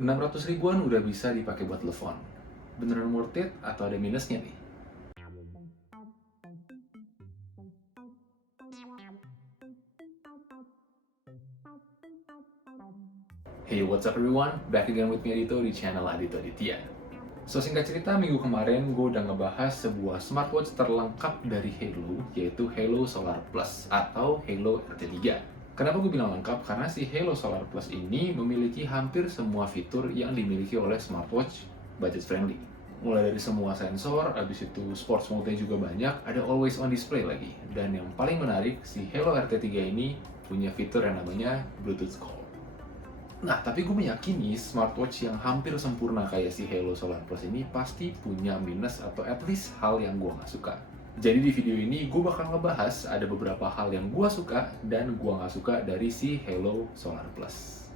600 ribuan udah bisa dipakai buat telepon. Beneran worth it atau ada minusnya nih? Hey, what's up everyone? Back again with me Adito di channel Adito Aditya. So, singkat cerita, minggu kemarin gue udah ngebahas sebuah smartwatch terlengkap dari Halo, yaitu Halo Solar Plus atau Halo RT3. Kenapa gue bilang lengkap? Karena si Halo Solar Plus ini memiliki hampir semua fitur yang dimiliki oleh smartwatch budget friendly. Mulai dari semua sensor, abis itu sports mode juga banyak, ada always on display lagi. Dan yang paling menarik, si Halo RT3 ini punya fitur yang namanya Bluetooth Call. Nah, tapi gue meyakini smartwatch yang hampir sempurna kayak si Halo Solar Plus ini pasti punya minus atau at least hal yang gue nggak suka. Jadi di video ini gue bakal ngebahas ada beberapa hal yang gue suka dan gue nggak suka dari si Halo Solar Plus.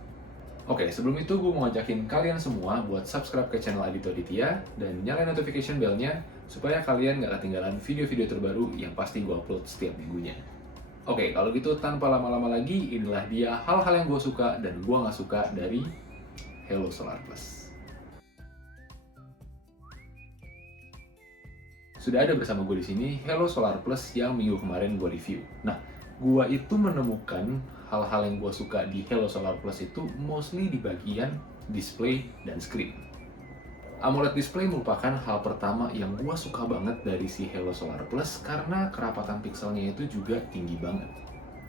Oke, sebelum itu gue mau ngajakin kalian semua buat subscribe ke channel Adito Aditya dan nyalain notification bell-nya supaya kalian nggak ketinggalan video-video terbaru yang pasti gue upload setiap minggunya. Oke, kalau gitu tanpa lama-lama lagi, inilah dia hal-hal yang gue suka dan gue nggak suka dari Halo Solar Plus. Sudah ada bersama gue di sini Halo Solar Plus yang minggu kemarin gue review. Nah, gue itu menemukan hal-hal yang gue suka di Halo Solar Plus itu mostly di bagian display dan screen. AMOLED display merupakan hal pertama yang gue suka banget dari si Halo Solar Plus karena kerapatan pixelnya itu juga tinggi banget.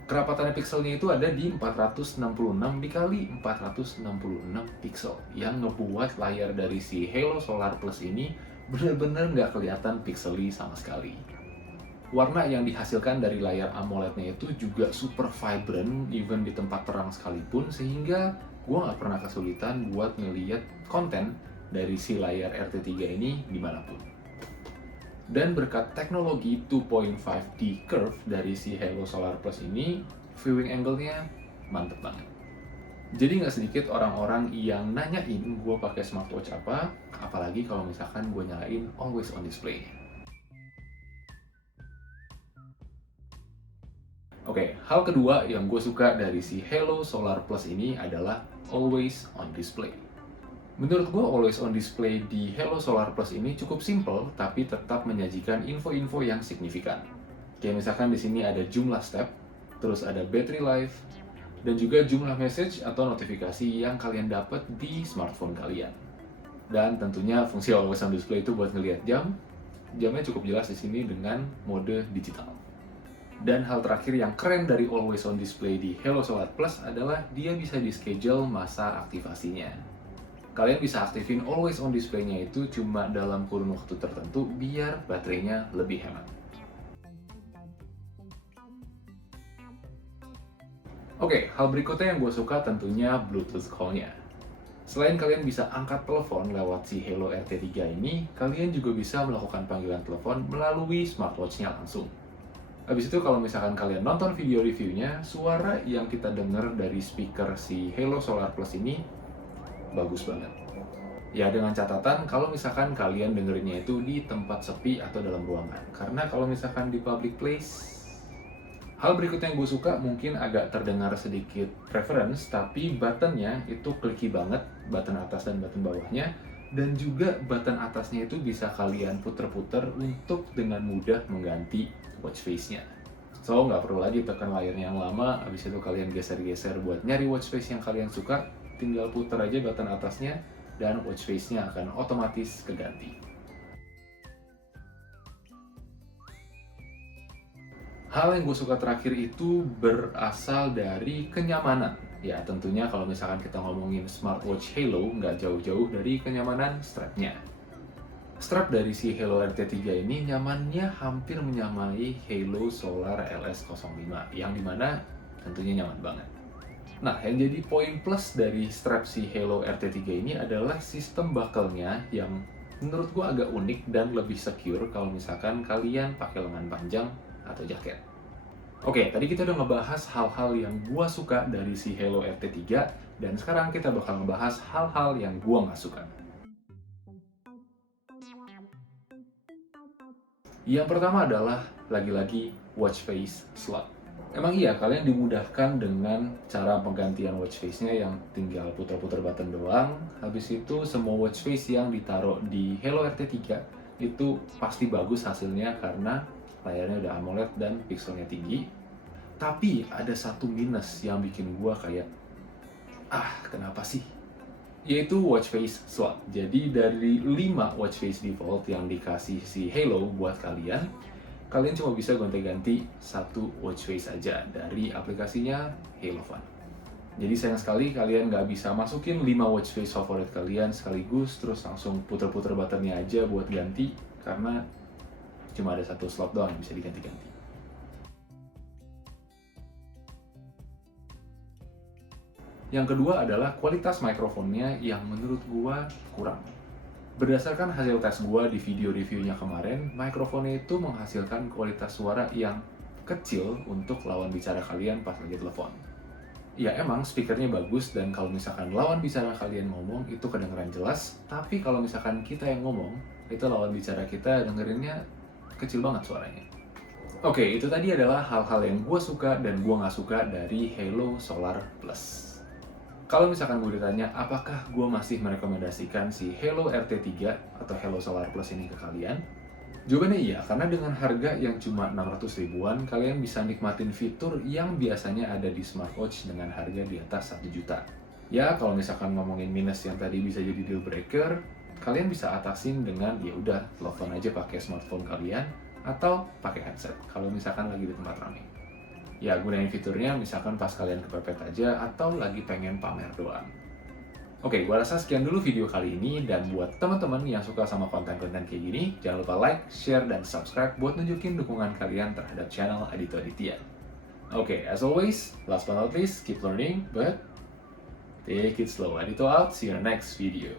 Kerapatan pixelnya itu ada di 466 dikali 466 pixel yang ngebuat layar dari si Halo Solar Plus ini bener-bener nggak kelihatan pixely sama sekali. Warna yang dihasilkan dari layar AMOLED-nya itu juga super vibrant even di tempat terang sekalipun sehingga gue nggak pernah kesulitan buat ngeliat konten dari si layar RT3 ini dimanapun. Dan berkat teknologi 2.5D curve dari si Halo Solar Plus ini, viewing angle-nya mantep banget. Jadi nggak sedikit orang-orang yang nanyain gue pakai smartwatch apa, apalagi kalau misalkan gue nyalain always on display. Oke, hal kedua yang gue suka dari si Halo Solar Plus ini adalah always on display. Menurut gue, always on display di Halo Solar Plus ini cukup simple, tapi tetap menyajikan info-info yang signifikan. Kayak misalkan di sini ada jumlah step, terus ada battery life, dan juga jumlah message atau notifikasi yang kalian dapat di smartphone kalian. Dan tentunya fungsi always on display itu buat ngelihat jam. Jamnya cukup jelas di sini dengan mode digital. Dan hal terakhir yang keren dari always on display di Halo Solar Plus adalah dia bisa di-schedule masa aktivasinya. Kalian bisa aktifin always on display-nya itu cuma dalam kurun waktu tertentu biar baterainya lebih hemat. Oke, hal berikutnya yang gue suka tentunya Bluetooth call-nya. Selain kalian bisa angkat telepon lewat si Halo RT3 ini, kalian juga bisa melakukan panggilan telepon melalui smartwatch-nya langsung. Habis itu kalau misalkan kalian nonton video reviewnya, suara yang kita dengar dari speaker si Halo Solar Plus ini bagus banget. Ya dengan catatan kalau misalkan kalian dengerinnya itu di tempat sepi atau dalam ruangan. Karena kalau misalkan di public place, hal berikutnya yang gue suka mungkin agak terdengar sedikit preference, tapi buttonnya itu clicky banget, button atas dan button bawahnya. Dan juga button atasnya itu bisa kalian puter-puter untuk dengan mudah mengganti watch face-nya. So, nggak perlu lagi tekan layarnya yang lama, habis itu kalian geser-geser buat nyari watch face yang kalian suka, tinggal puter aja button atasnya, dan watch face-nya akan otomatis keganti. Hal yang gue suka terakhir itu berasal dari kenyamanan. Ya tentunya kalau misalkan kita ngomongin smartwatch Halo, nggak jauh-jauh dari kenyamanan strapnya. Strap dari si Halo RT3 ini nyamannya hampir menyamai Halo Solar LS05, yang dimana tentunya nyaman banget. Nah, yang jadi poin plus dari strap si Halo RT3 ini adalah sistem buckle-nya yang menurut gua agak unik dan lebih secure kalau misalkan kalian pakai lengan panjang atau jaket. Oke, tadi kita udah ngebahas hal-hal yang gua suka dari si Halo RT3 dan sekarang kita bakal ngebahas hal-hal yang gua nggak suka. Yang pertama adalah lagi-lagi watch face slot. Emang iya, kalian dimudahkan dengan cara penggantian watch face-nya yang tinggal putar-putar button doang. Habis itu semua watch face yang ditaruh di Halo RT3 itu pasti bagus hasilnya karena layarnya udah AMOLED dan pixelnya tinggi. Tapi ada satu minus yang bikin gua kayak, kenapa sih? Yaitu watch face swap. Jadi dari 5 watch face default yang dikasih si Halo buat kalian, kalian cuma bisa gonta-ganti satu watch face aja dari aplikasinya Halo Fun. Jadi sayang sekali kalian nggak bisa masukin 5 watch face favorit kalian sekaligus terus langsung puter-puter buttonnya aja buat ganti karena cuma ada satu slot doang yang bisa diganti-ganti. Yang kedua adalah kualitas mikrofonnya yang menurut gua kurang. Berdasarkan hasil tes gua di video reviewnya kemarin, mikrofonnya itu menghasilkan kualitas suara yang kecil untuk lawan bicara kalian pas lagi telepon. Ya emang speakernya bagus dan kalau misalkan lawan bicara kalian ngomong itu kedengeran jelas, tapi kalau misalkan kita yang ngomong, itu lawan bicara kita dengerinnya kecil banget suaranya. Oke, itu tadi adalah hal-hal yang gue suka dan gue nggak suka dari Halo Solar Plus. Kalau misalkan gue ditanya, apakah gue masih merekomendasikan si Halo RT3 atau Halo Solar Plus ini ke kalian? Jawabannya iya, karena dengan harga yang cuma 600 ribuan, kalian bisa nikmatin fitur yang biasanya ada di smartwatch dengan harga di atas 1 juta. Ya, kalau misalkan ngomongin minus yang tadi bisa jadi deal breaker, kalian bisa atasin dengan ya udah telepon aja pakai smartphone kalian atau pakai headset kalau misalkan lagi di tempat ramai. Ya, gunain fiturnya misalkan pas kalian kepepet aja atau lagi pengen pamer doang. Oke, gua rasa sekian dulu video kali ini, dan buat teman-teman yang suka sama konten-konten kayak gini, jangan lupa like, share, dan subscribe buat nunjukin dukungan kalian terhadap channel Adito Aditya. Oke, as always, last but not least, keep learning, but take it slow. Adito out, see you in the next video.